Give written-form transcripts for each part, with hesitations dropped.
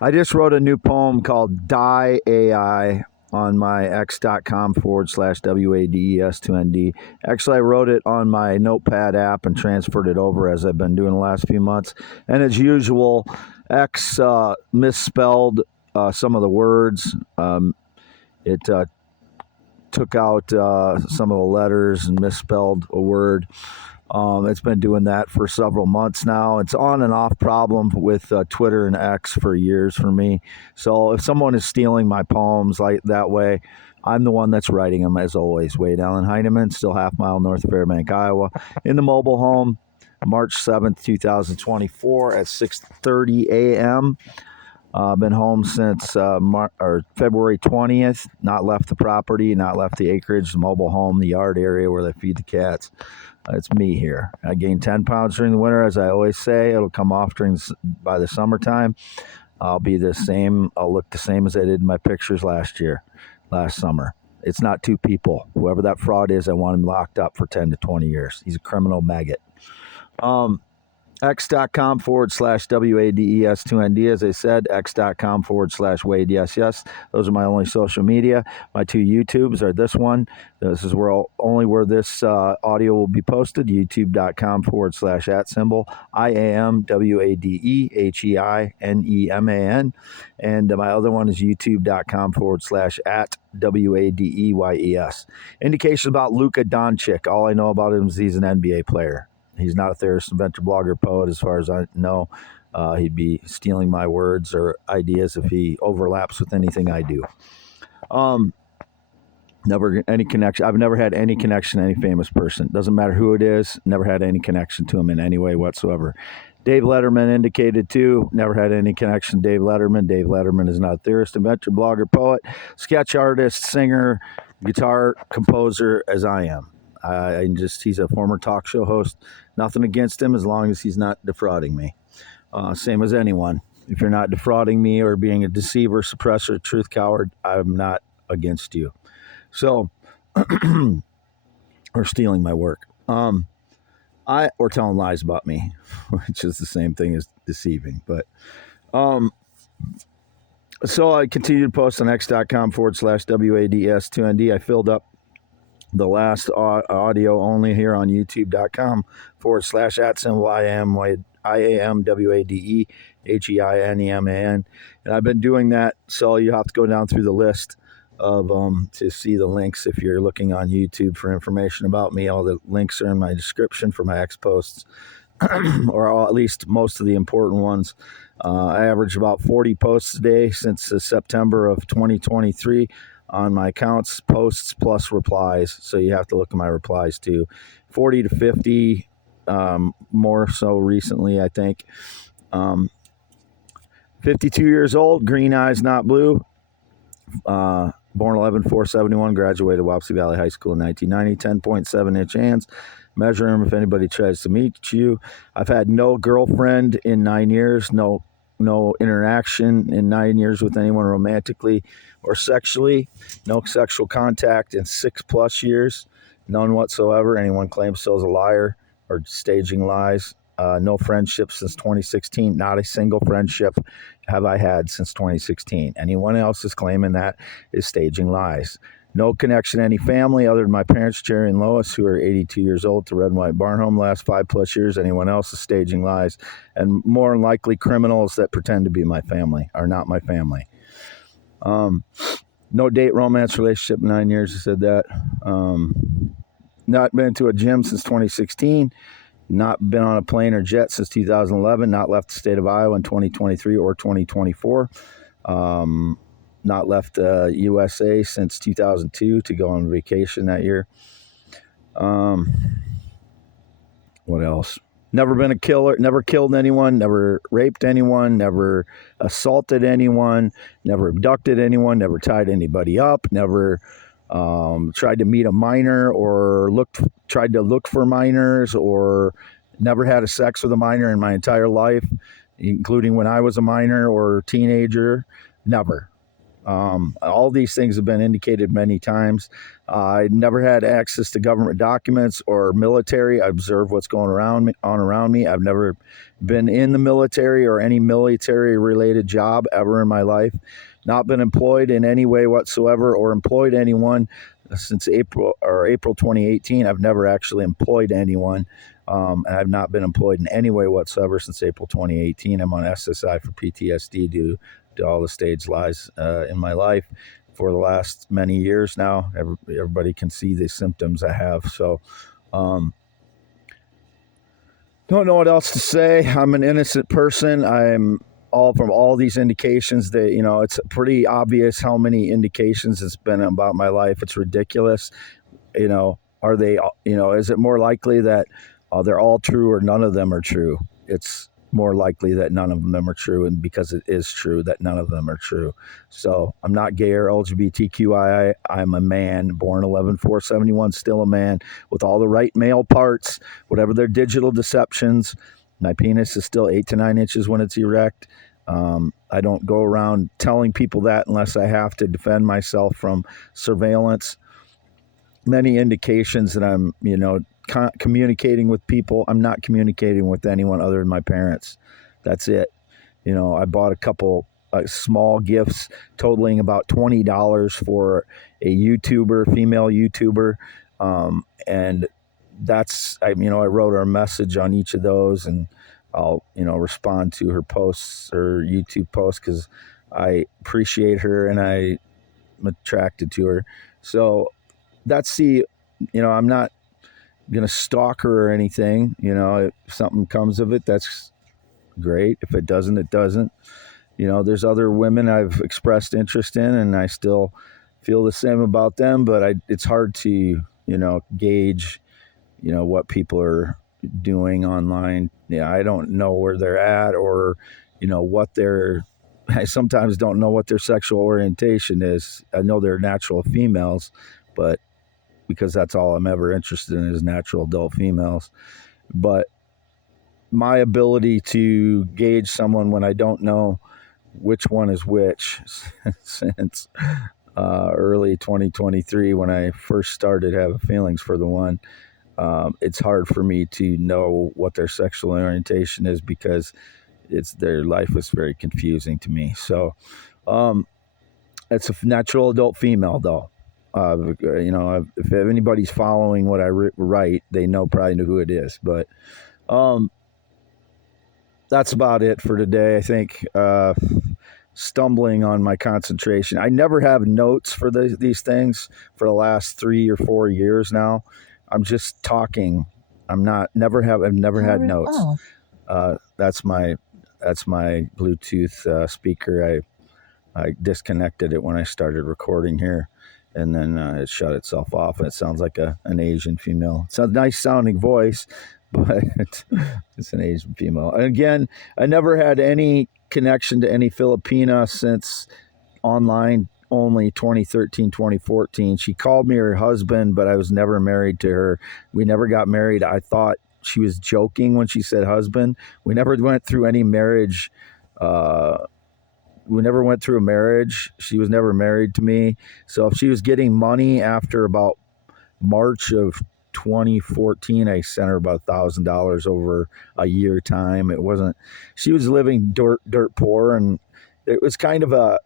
I just wrote a new poem called Die AI on my x.com/WADES2ND. Actually, I wrote it on my Notepad app and transferred it over as I've been doing the last few months. And as usual, X misspelled some of the words. It took out some of the letters and misspelled a word. It's been doing that for several months now. It's on and off problem with Twitter and X for years for me. So if someone is stealing my poems like that way, I'm the one that's writing them, as always. Wade Allen Heineman, still half mile north of Fairbank, Iowa, in the mobile home, March 7th, 2024 at 6:30 a.m. Been home since February 20th. Not left the property, not left the acreage, the mobile home, the yard area where they feed the cats. It's me here. I gained 10 pounds during the winter, as I always say. It'll come off by the summertime. I'll be the same. I'll look the same as I did in my pictures last summer. It's not two people. Whoever that fraud is, I want him locked up for 10 to 20 years. He's a criminal maggot. X.com/WADES2ND, as I said, X.com/Wade, yes. Those are my only social media. My two YouTubes are this one. This is only where this audio will be posted, youtube.com/@symbol, IAMWADEHEINEMAN. And my other one is youtube.com/@WADEYES. Indication about Luka Doncic. All I know about him is he's an NBA player. He's not a theorist, inventor, blogger, poet, as far as I know. He'd be stealing my words or ideas if he overlaps with anything I do. Never any connection. I've never had any connection to any famous person. Doesn't matter who it is. Never had any connection to him in any way whatsoever. Dave Letterman indicated too. Never had any connection to Dave Letterman. Dave Letterman is not a theorist, inventor, blogger, poet, sketch artist, singer, guitar composer, as I am. He's a former talk show host. Nothing against him as long as he's not defrauding me. Same as anyone. If you're not defrauding me or being a deceiver, suppressor, truth coward, I'm not against you. So, or stealing my work. Or telling lies about me, which is the same thing as deceiving. But, so I continue to post on x.com/WADES2ND. I filled up the last audio only here on youtube.com/@symbol IAMWADEHEINEMAN. And I've been doing that, so you have to go down through the list of to see the links if you're looking on YouTube for information about me. All the links are in my description for my X posts, or at least most of the important ones. I average about 40 posts a day since September of 2023. On my accounts, posts plus replies. So you have to look at my replies too. 40 to 50, more so recently, I think. 52 years old, green eyes, not blue. Born 11/4/71, graduated Wapsie Valley High School in 1990. 10.7-inch hands. Measure them if anybody tries to meet you. I've had no girlfriend in 9 years. No interaction in 9 years with anyone romantically or sexually. No sexual contact in 6+ years. None whatsoever. Anyone claims so is a liar or staging lies. No friendship since 2016. Not a single friendship have I had since 2016. Anyone else is claiming that is staging lies. No connection to any family other than my parents, Jerry and Lois, who are 82 years old, to Red and White Barn Home last 5+ years. Anyone else is staging lies. And more than likely, criminals that pretend to be my family are not my family. No date, romance, relationship in 9 years. I said that. Not been to a gym since 2016. Not been on a plane or jet since 2011. Not left the state of Iowa in 2023 or 2024. Not left USA since 2002 to go on vacation that year. What else? Never been a killer, never killed anyone, never raped anyone, never assaulted anyone, never abducted anyone, never tied anybody up, never tried to meet a minor or tried to look for minors, or never had a sex with a minor in my entire life, including when I was a minor or teenager. Never. All these things have been indicated many times. I never had access to government documents or military. I observe what's going around me. I've never been in the military or any military related job ever in my life. Not been employed in any way whatsoever or employed anyone since April 2018. I've never actually employed anyone. And I've not been employed in any way whatsoever since April 2018. I'm on SSI for PTSD due to all the stage lies in my life for the last many years now. Everybody can see the symptoms I have. So, don't know what else to say. I'm an innocent person. I'm from all these indications that, it's pretty obvious how many indications it's been about my life. It's ridiculous. Are they, is it more likely that they're all true or none of them are true? It's more likely that none of them are true, and because it is true that none of them are true. So I'm not gay or LGBTQIA. I'm a man, born 11/4/71, still a man with all the right male parts, whatever their digital deceptions. My penis is still 8 to 9 inches when it's erect. I don't go around telling people that unless I have to defend myself from surveillance. Many indications that I'm, communicating with people. I'm not communicating with anyone other than my parents. That's it. I bought a couple small gifts totaling about $20 for a female YouTuber. And that's, I wrote her a message on each of those, and I'll, respond to her posts or YouTube posts because I appreciate her and I'm attracted to her. So that's I'm not going to stalk her or anything. If something comes of it, that's great. If it doesn't, it doesn't. There's other women I've expressed interest in, and I still feel the same about them, but it's hard to, gauge, what people are doing online. I don't know where they're at or, I sometimes don't know what their sexual orientation is. I know they're natural females, but because that's all I'm ever interested in is natural adult females. But my ability to gauge someone when I don't know which one is which since early 2023, when I first started having feelings for the one, it's hard for me to know what their sexual orientation is because their life was very confusing to me. So it's a natural adult female, though. If anybody's following what I write, they probably know who it is. But that's about it for today. I think stumbling on my concentration. I never have notes for these things for the last 3 or 4 years now. I'm just talking. I've never had notes. That's my Bluetooth speaker. I disconnected it when I started recording here, and then it shut itself off, and it sounds like an Asian female. It's a nice sounding voice, but it's an Asian female. And again, I never had any connection to any Filipina since online only 2013, 2014. She called me her husband, but I was never married to her. We never got married. I thought she was joking when she said husband. We never went through any marriage. We never went through a marriage. She was never married to me. So if she was getting money after about March of 2014, I sent her about $1,000 over a year time. She was living dirt poor, and it was kind of a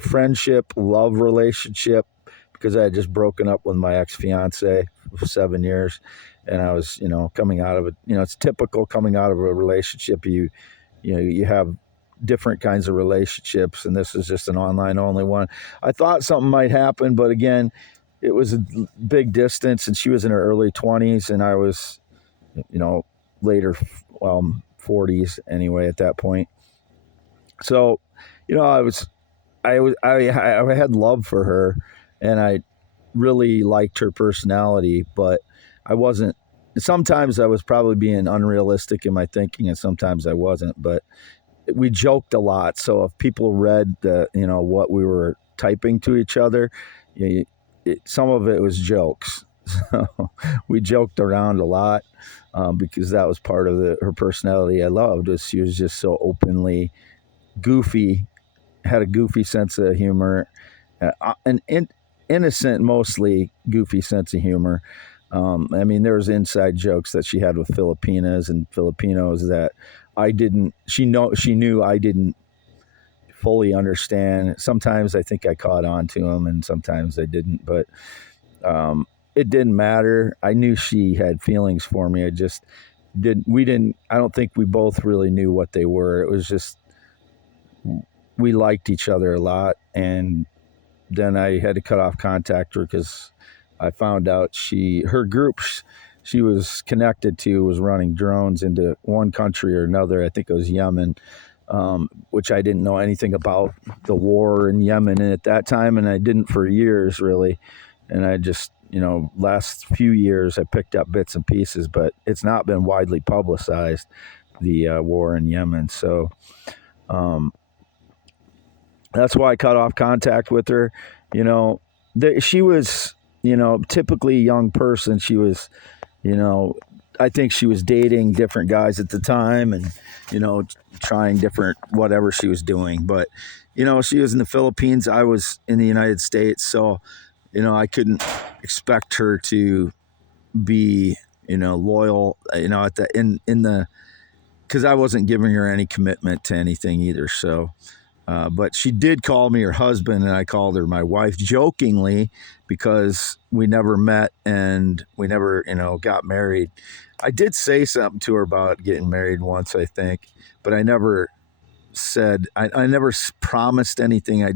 friendship, love relationship, because I had just broken up with my ex-fiance for 7 years, and I was, coming out of it. It's typical coming out of a relationship. You have different kinds of relationships, and this is just an online only one. I thought something might happen, but again, it was a big distance, and she was in her early 20s, and I was, later, 40s anyway at that point. So, I had love for her, and I really liked her personality, but I wasn't. Sometimes I was probably being unrealistic in my thinking, and sometimes I wasn't. But we joked a lot, so if people read what we were typing to each other, some of it was jokes. So we joked around a lot because that was part of her personality. I loved was she was just so openly goofy had a goofy sense of humor, innocent, mostly goofy sense of humor. I mean, there was inside jokes that she had with Filipinas and Filipinos that I didn't. She knew I didn't fully understand. Sometimes I think I caught on to them, and sometimes I didn't. But it didn't matter. I knew she had feelings for me. I just didn't. We didn't. I don't think we both really knew what they were. It was just we liked each other a lot, and then I had to cut off contact with her because I found out her group she was connected to was running drones into one country or another. I think it was Yemen, which I didn't know anything about the war in Yemen at that time, and I didn't for years really. And I just, last few years I picked up bits and pieces, but it's not been widely publicized, the war in Yemen. So that's why I cut off contact with her. She was, typically a young person. She was, I think she was dating different guys at the time and, trying different whatever she was doing. But, she was in the Philippines. I was in the United States. So, I couldn't expect her to be, loyal, at because I wasn't giving her any commitment to anything either. So, but she did call me her husband, and I called her my wife jokingly because we never met and we never, got married. I did say something to her about getting married once, I think, but I never said, I never promised anything.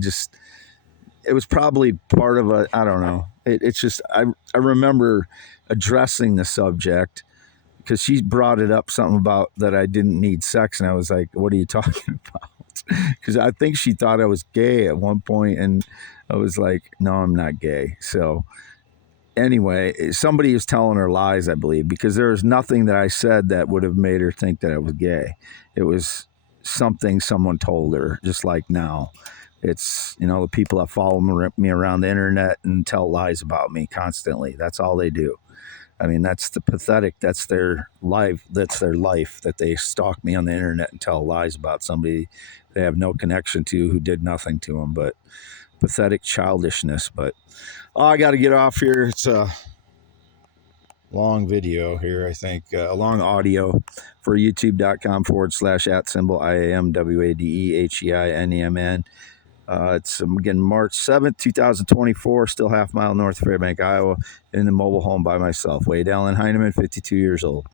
It was probably part of I don't know. It's just, I remember addressing the subject because she brought it up something about that I didn't need sex. And I was like, what are you talking about? Because I think she thought I was gay at one point, and I was like, no, I'm not gay. So anyway, somebody was telling her lies, I believe, because there was nothing that I said that would have made her think that I was gay. It was something someone told her, just like now. It's, the people that follow me around the internet and tell lies about me constantly. That's all they do. I mean, that's the pathetic. That's their life. That's their life, that they stalk me on the internet and tell lies about somebody they have no connection to who did nothing to them. But pathetic childishness. But I got to get off here. It's a long video here, I think, a long audio for youtube.com/@IAMWADEHEINEMN. It's again March 7th, 2024, still half mile north of Fairbank, Iowa, in the mobile home by myself. Wade Allen Heineman, 52 years old.